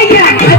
ஐயா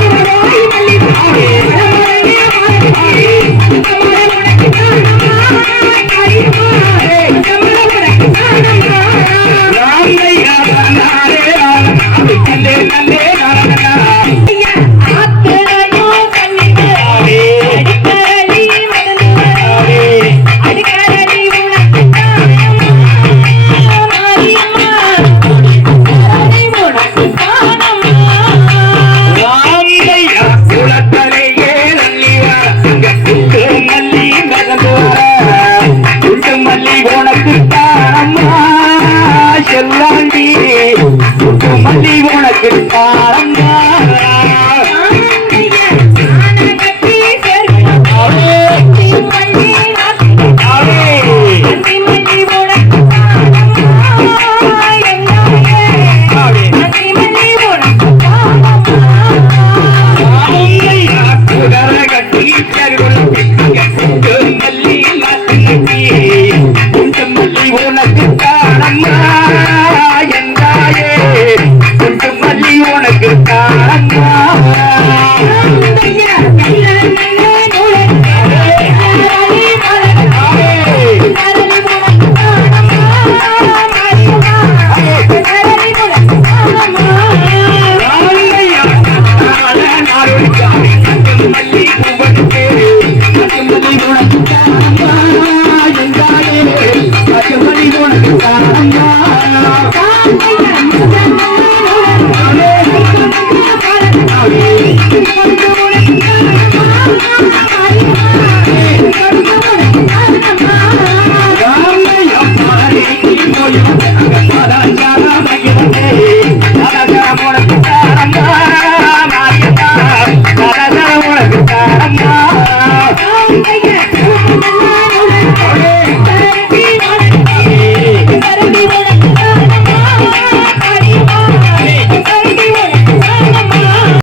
இருக்கார்